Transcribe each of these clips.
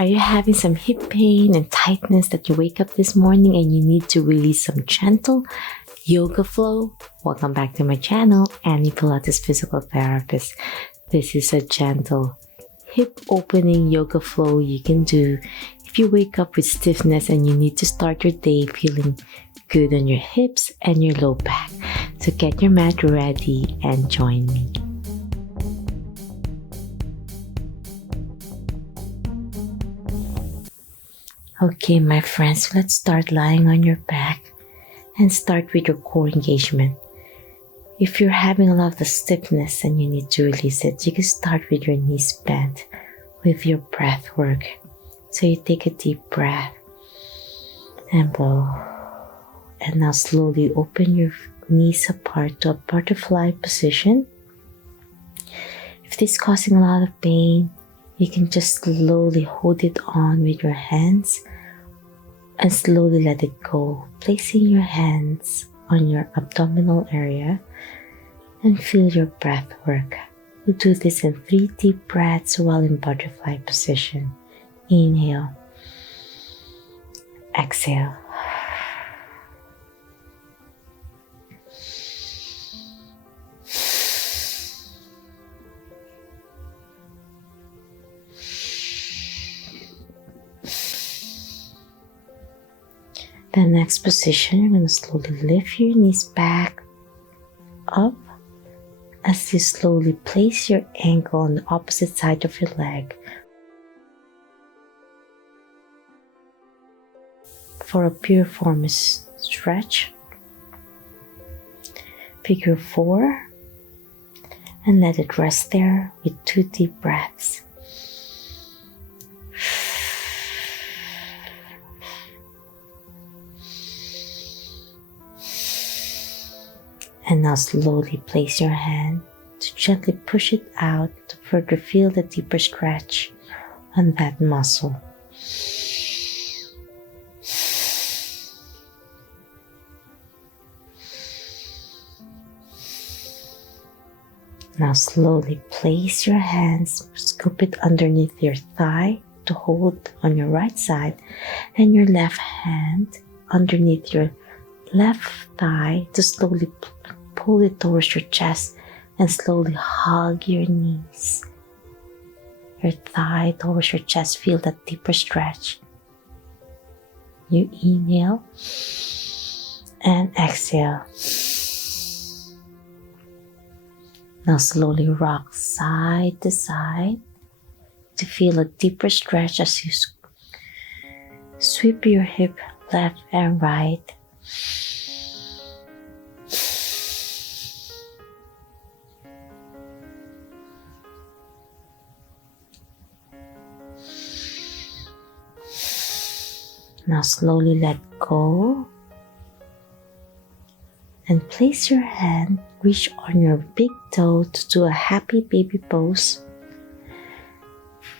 Are you having some hip pain and tightness that you wake up this morning and you need to release some gentle yoga flow? Welcome back to my channel, Annie Pilates Physical Therapist. This is a gentle hip opening yoga flow you can do if you wake up with stiffness and you need to start your day feeling good on your hips and your low back. So get your mat ready and join me. Okay, my friends, let's start lying on your back and start with your core engagement. If you're having a lot of the stiffness and you need to release it, you can start with your knees bent with your breath work. So you take a deep breath and blow. And now slowly open your knees apart to a butterfly position. If this is causing a lot of pain, you can just slowly hold it on with your hands and slowly let it go, placing your hands on your abdominal area and feel your breath work. We'll do this in 3 deep breaths while in butterfly position. Inhale, exhale. The next position, you're going to slowly lift your knees back up as you slowly place your ankle on the opposite side of your leg for a piriformis stretch. Figure 4 and let it rest there with 2 deep breaths. And now slowly place your hand to gently push it out to further feel the deeper stretch on that muscle. Now slowly place your hands, scoop it underneath your thigh to hold on your right side, and your left hand underneath your left thigh to slowly pull it towards your chest and slowly hug your knees, your thigh towards your chest. Feel that deeper stretch. You inhale and exhale. Now slowly rock side to side to feel a deeper stretch as you sweep your hip left and right. Now slowly let go and place your hand, reach on your big toe to do a happy baby pose.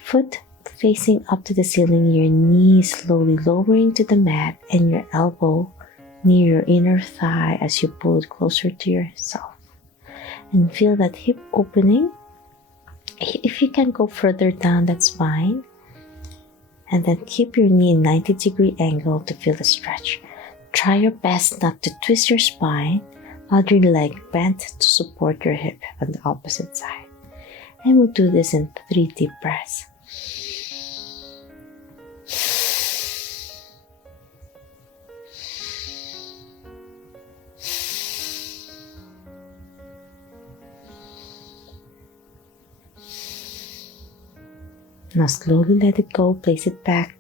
Foot facing up to the ceiling, your knees slowly lowering to the mat and your elbow near your inner thigh as you pull it closer to yourself. And feel that hip opening. If you can go further down, that's fine. And then keep your knee in 90-degree angle to feel the stretch. Try your best not to twist your spine while your leg bent to support your hip on the opposite side. And we'll do this in 3 deep breaths. Now slowly let it go, place it back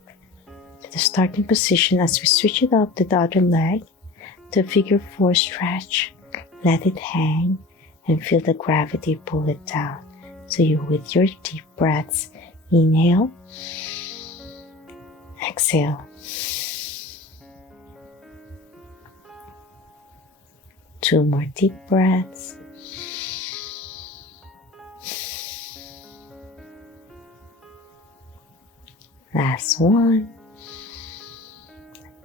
to the starting position as we switch it up to the other leg to figure 4 stretch. Let it hang and feel the gravity pull it down. So you, with your deep breaths, inhale, exhale. 2 more deep breaths. Last one.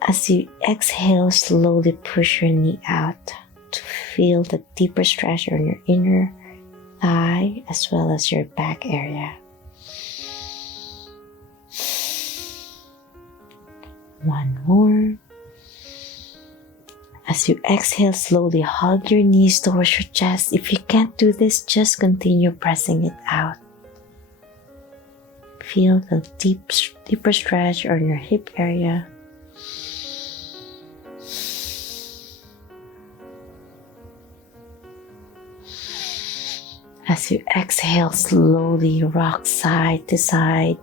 As you exhale, slowly push your knee out to feel the deeper stretch on your inner thigh as well as your back area. One more. As you exhale, slowly hug your knees towards your chest. If you can't do this, just continue pressing it out. Feel the deeper stretch on your hip area. As you exhale, slowly rock side to side.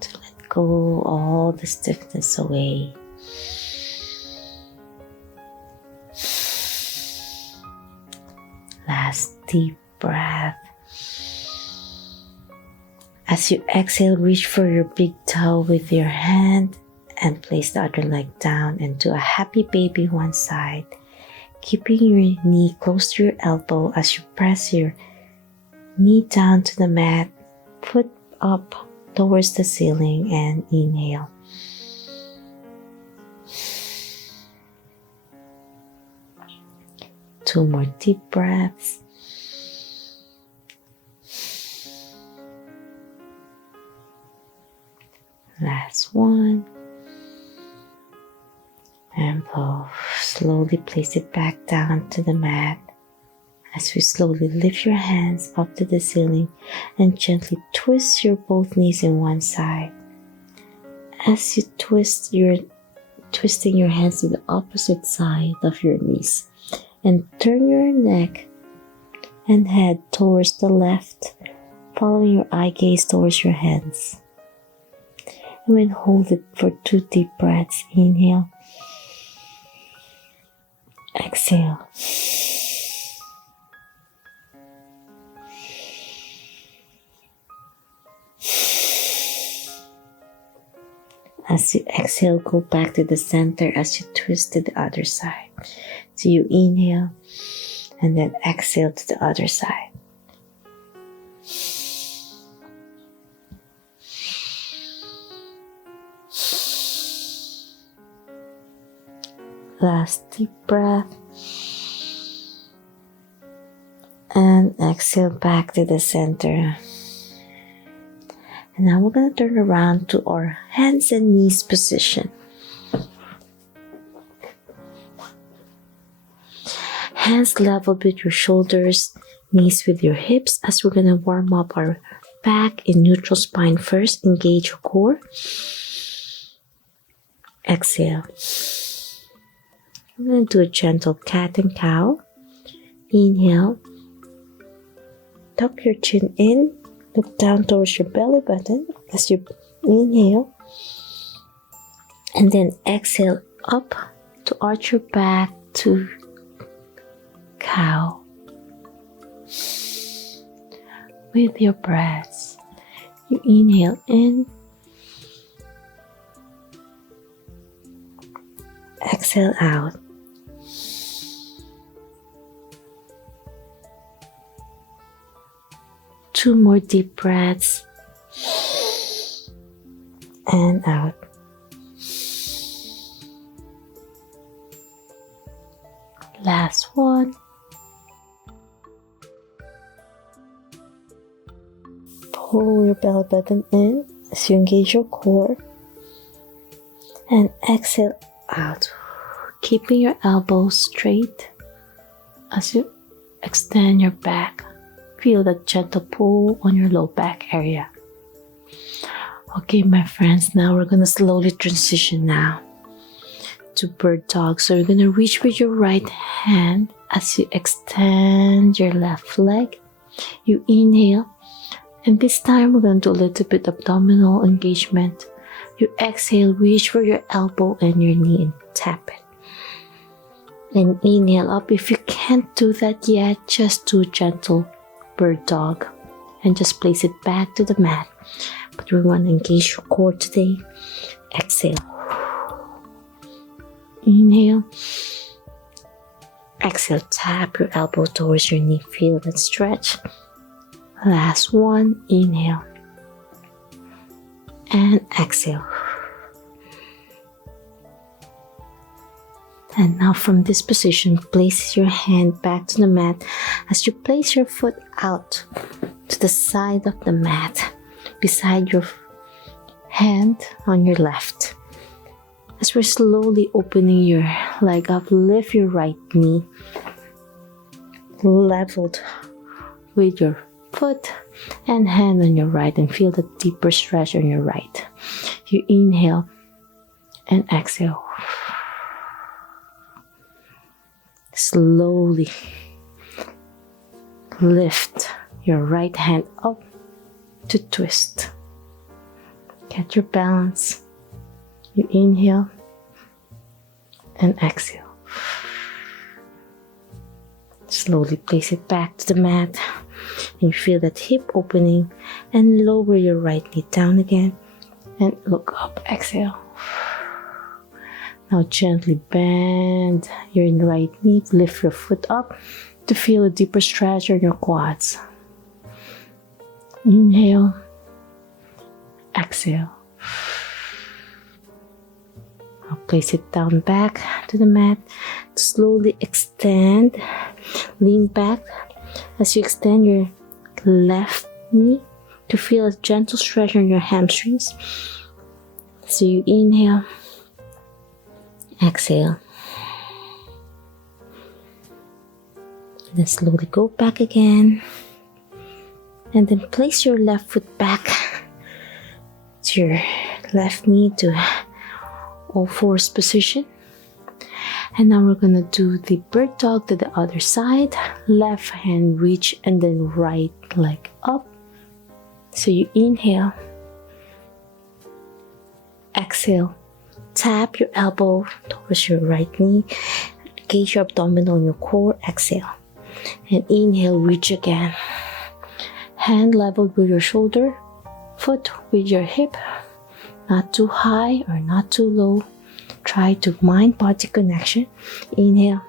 To let go all the stiffness away. Last deep breath. As you exhale, reach for your big toe with your hand and place the other leg down and do a happy baby one side. Keeping your knee close to your elbow as you press your knee down to the mat, foot up towards the ceiling and inhale. Two more deep breaths. Last one. And blow. Slowly place it back down to the mat as you slowly lift your hands up to the ceiling and gently twist your both knees in one side. As you twisting your hands to the opposite side of your knees and turn your neck and head towards the left, following your eye gaze towards your hands. And then hold it for 2 deep breaths. Inhale. Exhale. As you exhale, go back to the center as you twist to the other side. So you inhale and then exhale to the other side. Last deep breath. And exhale back to the center. And now we're going to turn around to our hands and knees position. Hands level with your shoulders, knees with your hips as we're going to warm up our back in neutral spine first. Engage your core. Exhale. I'm going to do a gentle cat and cow. Inhale. Tuck your chin in. Look down towards your belly button as you inhale. And then exhale up to arch your back to cow. With your breaths, you inhale in. Exhale out. Two more deep breaths and out. Last one. Pull your belly button in as you engage your core and exhale out, keeping your elbows straight as you extend your back. Feel that gentle pull on your low back area. Okay, my friends, now we're going to slowly transition now to bird dog. So you're going to reach with your right hand as you extend your left leg. You inhale, and this time we're going to do a little bit abdominal engagement. You exhale, reach for your elbow and your knee and tap it. And inhale up. If you can't do that yet, just do gentle bird dog and just place it back to the mat. But we want to engage your core today. Exhale. Inhale. Exhale, tap your elbow towards your knee. Feel that stretch. Last one. Inhale. And exhale. And now from this position, place your hand back to the mat as you place your foot out to the side of the mat beside your hand on your left. As we're slowly opening your leg up, lift your right knee leveled with your foot and hand on your right, and feel the deeper stretch on your right. You inhale and exhale. Slowly lift your right hand up to twist. Get your balance. You inhale and exhale. Slowly place it back to the mat. And you feel that hip opening, and lower your right knee down again and look up. Exhale. Now gently bend your right knee, lift your foot up to feel a deeper stretch on your quads. Inhale, exhale. Now place it down back to the mat. Slowly extend, lean back as you extend your left knee to feel a gentle stretch on your hamstrings. So you inhale, exhale. Then slowly go back again. And then place your left foot back to your left knee to all fours position. And now we're gonna do the bird dog to the other side. Left hand reach and then right leg up. So you inhale, exhale, tap your elbow towards your right knee, engage your abdominal on your core, exhale. And inhale, reach again. Hand leveled with your shoulder, foot with your hip, not too high or not too low. Try to mind-body connection. Inhale,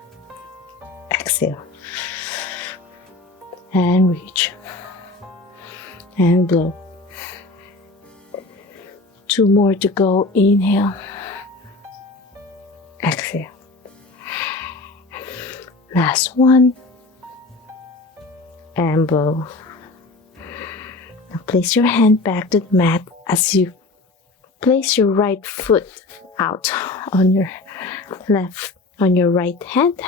exhale, and reach, and blow. 2 more to go. Inhale, exhale. Last one, and blow. Now place your hand back to the mat as you place your right foot out on your right hand,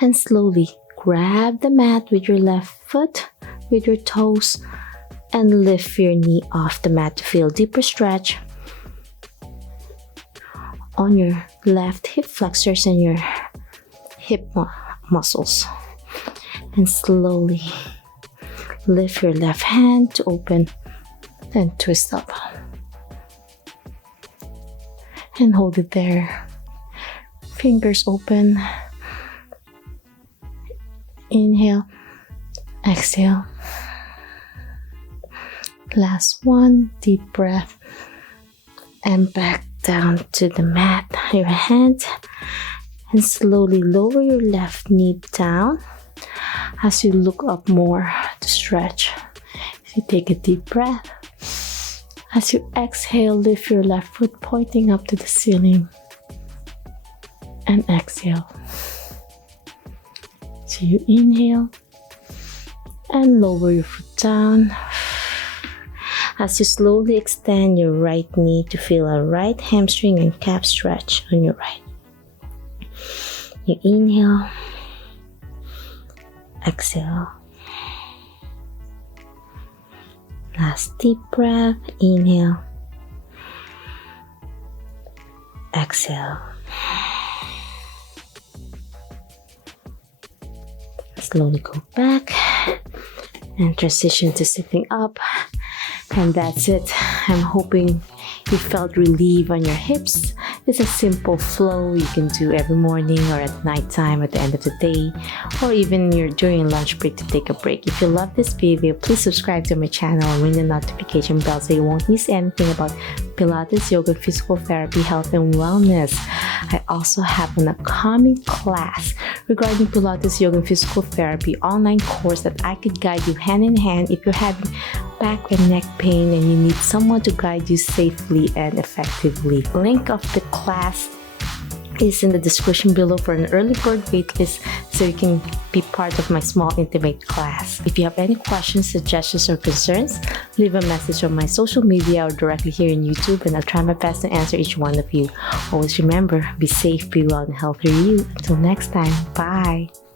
and slowly grab the mat with your left foot with your toes and lift your knee off the mat to feel deeper stretch on your left hip flexors and your hip muscles. And slowly lift your left hand to open and twist up. And hold it there. Fingers open. Inhale, exhale. Last one, deep breath. And back down to the mat. Your hand. And slowly lower your left knee down as you look up more to stretch. If you take a deep breath. As you exhale, lift your left foot pointing up to the ceiling. And exhale. So you inhale and lower your foot down. As you slowly extend your right knee to feel a right hamstring and calf stretch on your right. You inhale, exhale. Last deep breath. Inhale, exhale. Slowly go back and transition to sitting up. And that's it. I'm hoping you felt relief on your hips. It's a simple flow you can do every morning or at nighttime at the end of the day, or even during lunch break to take a break. If you love this video, please subscribe to my channel and ring the notification bell so you won't miss anything about Pilates, yoga, physical therapy, health, and wellness. I also have an upcoming class regarding Pilates, yoga, and physical therapy online course that I could guide you hand in hand if you're having back and neck pain and you need someone to guide you safely and effectively. Link of the class is in the description below for an early bird waitlist so you can be part of my small intimate class. If you have any questions, suggestions, or concerns, leave a message on my social media or directly here on YouTube, and I'll try my best to answer each one of you. Always remember, be safe, be well, and healthy you. Until next time, bye!